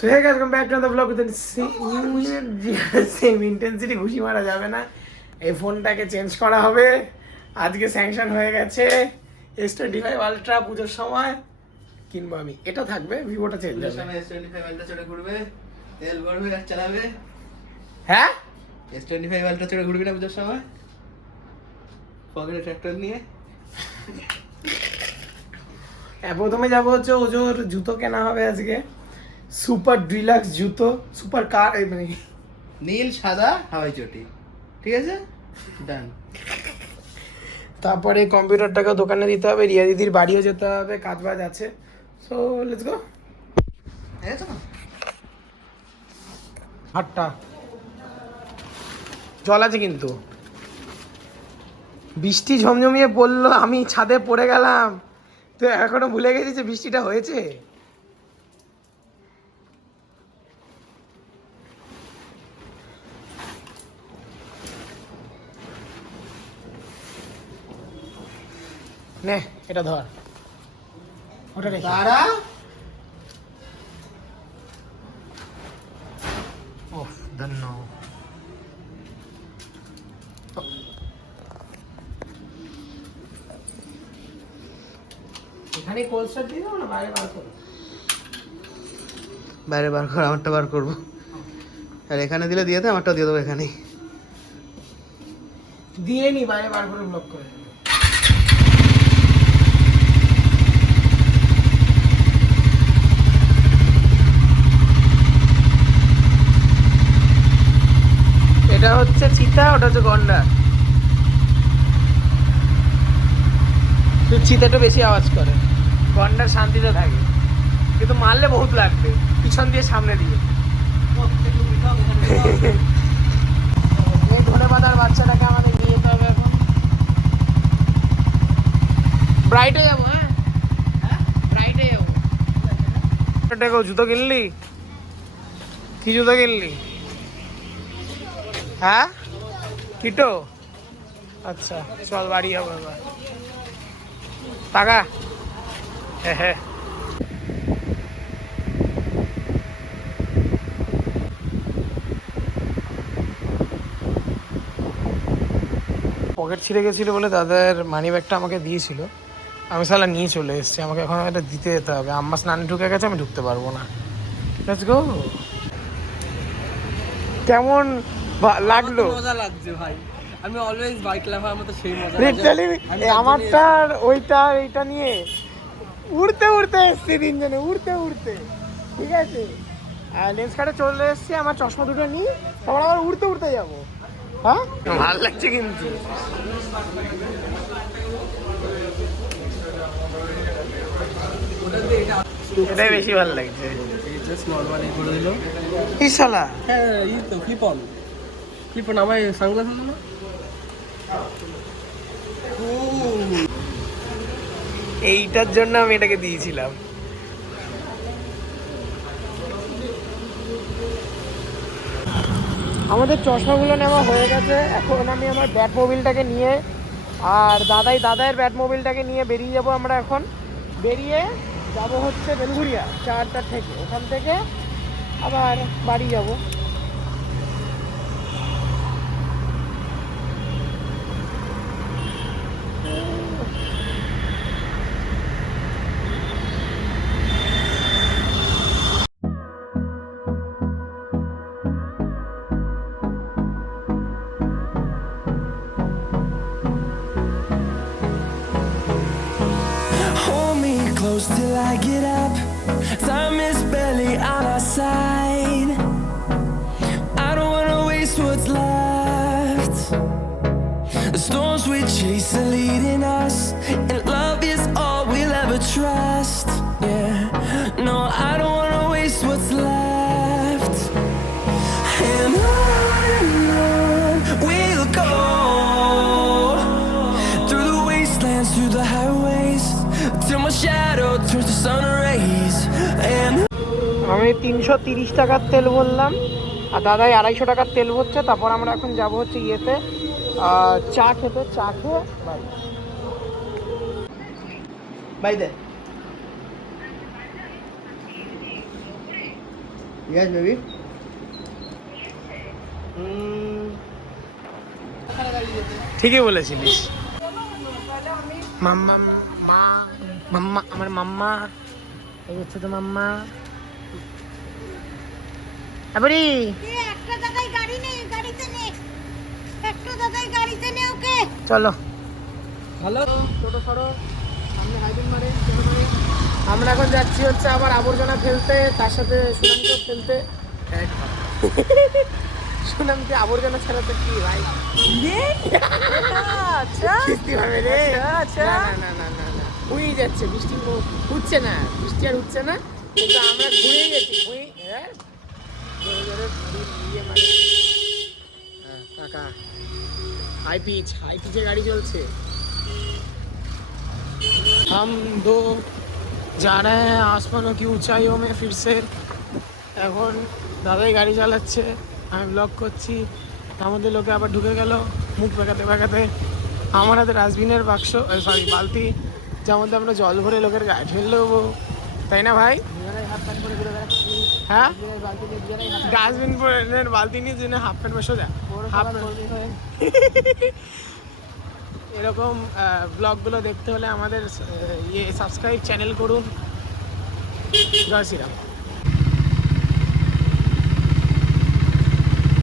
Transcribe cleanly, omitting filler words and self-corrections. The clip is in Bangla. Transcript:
So hey guys, welcome back to another vlog with the same intensity. ঘুষি মারা যাবে না, এই ফোনটাকে চেঞ্জ করা হবে। আজকে স্যাংশন হয়ে গেছে S25 আলট্রা, পুজোর সময় কিনবো আমি। এটা থাকবে, ভিভোটা চেঞ্জ হবে। S25 আলট্রা চড়ে ঘুরবে, তেল ভরবে আর চালাবে। হ্যাঁ, S25 আলট্রা চড়ে ঘুরবি না পুজোর সময়, পকেটে ট্র্যাক্টর নিয়ে। প্রথমে যাবো হচ্ছে ওজোর জুতো কেনা হবে আজকে, সুপার ডিলাক্স জুতো, সুপার কার, মানে নীল সাদা হাওয়াই চটি, ঠিক আছে, ডান। তারপরে কম্পিউটারটাকে দোকানে দিতে হবে, রিয়া দিদির বাড়িও যেতে হবে, কাজ বাজ আছে। So let's go. হাটটা জল আছে কিন্তু, বৃষ্টি ঝমঝমিয়ে পড়লো, আমি ছাদে পড়ে গেলাম, তো এখনো ভুলে গেছি যে বৃষ্টিটা হয়েছে। নে এটা ধর, ওটা রেখে তারা ওফ ধন্য। এখানে কোলস্টার দিয়ে দাও না, বাইরে বার করো। বাইরে বার কর, আমারটা বার করবো। আর এখানে দিলে দিয়ে দে, আমারটাও দিয়ে দেবো এখানে। দিয়ে নি, বাইরে বার করে ব্লক করে দেবো। এটা হচ্ছে চিতা, ওটা হচ্ছে গন্ডার। চিতাটা বেশি আওয়াজ করে, গন্ডার শান্তিতে থাকে, কিন্তু মারলে বহুত লাগবে, পিছন দিয়ে সামনে দিয়ে। এই ধনে পাতার বাচ্চাটাকে আমাদের নিয়ে যেতে হবে এখন। ব্রাইটে যাবো। হ্যাঁ ব্রাইটে যাবো। দেখো জুতো কিনলি? কি জুতো কিনলি? হ্যাঁ কিটো, আচ্ছা চল বাড়ি যাবো এবার। টাকা হ্যাঁ পকেট ছিঁড়ে গেছিলো বলে দাদার মানি ব্যাগটা আমাকে দিয়েছিল, আমি সালা নিয়ে চলে এসেছি। আমাকে এখন এটা দিতে যেতে হবে। আম্মা স্নানে ঢুকে গেছে, আমি ঢুকতে পারবো না। Let's go. কেমন লাগলো? মজা লাগছে ভাই, আমি অলওয়েজ বাইক লাভার মতো সেই মজা লিটারালি আমারটার ওইটার এইটা নিয়ে উড়তে উড়তে এসছি তিনজনে, উড়তে উড়তে, ঠিক আছে। আর লেন্স কার্ডে চলে এসছি, আমার চশমা দুটো নিই, তারপর আবার উড়তে উড়তে যাবো। হ্যাঁ ভালো লাগছে কিন্তু। এটাই বেশি ভালো লাগছে। জাস্ট নরমালি করে দিল। এই শালা হ্যাঁ এই তো ক্লিপ অন আমার সানগ্লাস হলো না। এইটার জন্য আমি এটাকে দিয়েছিলাম। আমাদের চশমাগুলো নেওয়া হয়ে গেছে, এখন আমি আমার ব্যাট মোবিলটাকে নিয়ে আর দাদাইয়ের ব্যাট মোবিলটাকে নিয়ে বেরিয়ে যাব। আমরা এখন বেরিয়ে যাব হচ্ছে বেলঘুরিয়া 4টা থেকে, ওখান থেকে আবার বাড়ি যাব। Close till I get up. Time is barely on our side. I don't wanna waste what's left. The storms we chase are leading us, and love is all we'll ever trust. Yeah, no, I don't wanna waste what's left. And on we'll go, through the wastelands, through the highways, till my shadow turns to sun rays. And আমি 330 টাকার তেল বললাম, আর দাদাই 250 টাকার তেল হচ্ছে। তারপর আমরা এখন যাব হচ্ছে ইয়েতে চা খেতে, চা খেয়ে বাড়ি। বাই দে। Yes baby. ঠিকই বলেছিলিস। মাম্মা মা মাম্মা আমার মাম্মা এই হচ্ছে তো মাম্মা। আবরি একটা দাদাই গাড়ি নেই, গাড়িতে নে একটা দাদাই গাড়িতে নে ওকে। চলো ভালো টোটো সরো সামনে হাইবিন মারে আমরা এখন যাচ্ছি হচ্ছে আবার আবর্জনা ফেলতে, তার সাথে সুনামকেও ফেলতে। সুনামকে আবর্জনা ছাড়াতে কি ভাই আচ্ছা কিস্তি হবে রে। আচ্ছা। না না না না না হুই যাচ্ছে, বৃষ্টি হচ্ছে না, বৃষ্টি আর হচ্ছে না, কিন্তু আমরা ঘুরে গেছি হুই। হ্যাঁ জোরে জোরে ইয়ে মানে কাকা হাই পিচে গাড়ি চলছে। हम दो जा रहे हैं आसमानों की ऊंचाइयों में फिर से। এখন দাদাই গাড়ি চালাচ্ছে, আমি ব্লগ করছি, তার মধ্যে লোকে আবার ঢুকে গেল মুখ বেঁকাতে বেঁকাতে। আমার হাতে ডাস্টবিনের বাক্স, সরি বালতি, যার মধ্যে আমরা জল ভরে লোকের গায়ে ঠেলে দেবো, তাই না ভাই? হ্যাঁ ডাস্টবিনের বালতি নিয়ে জন্য হাফ প্যান্ট বসে যায় হাফ এরকম ব্লগগুলো দেখতে হলে আমাদের ইয়ে সাবস্ক্রাইব চ্যানেল করুন। জয় শ্রীরাম।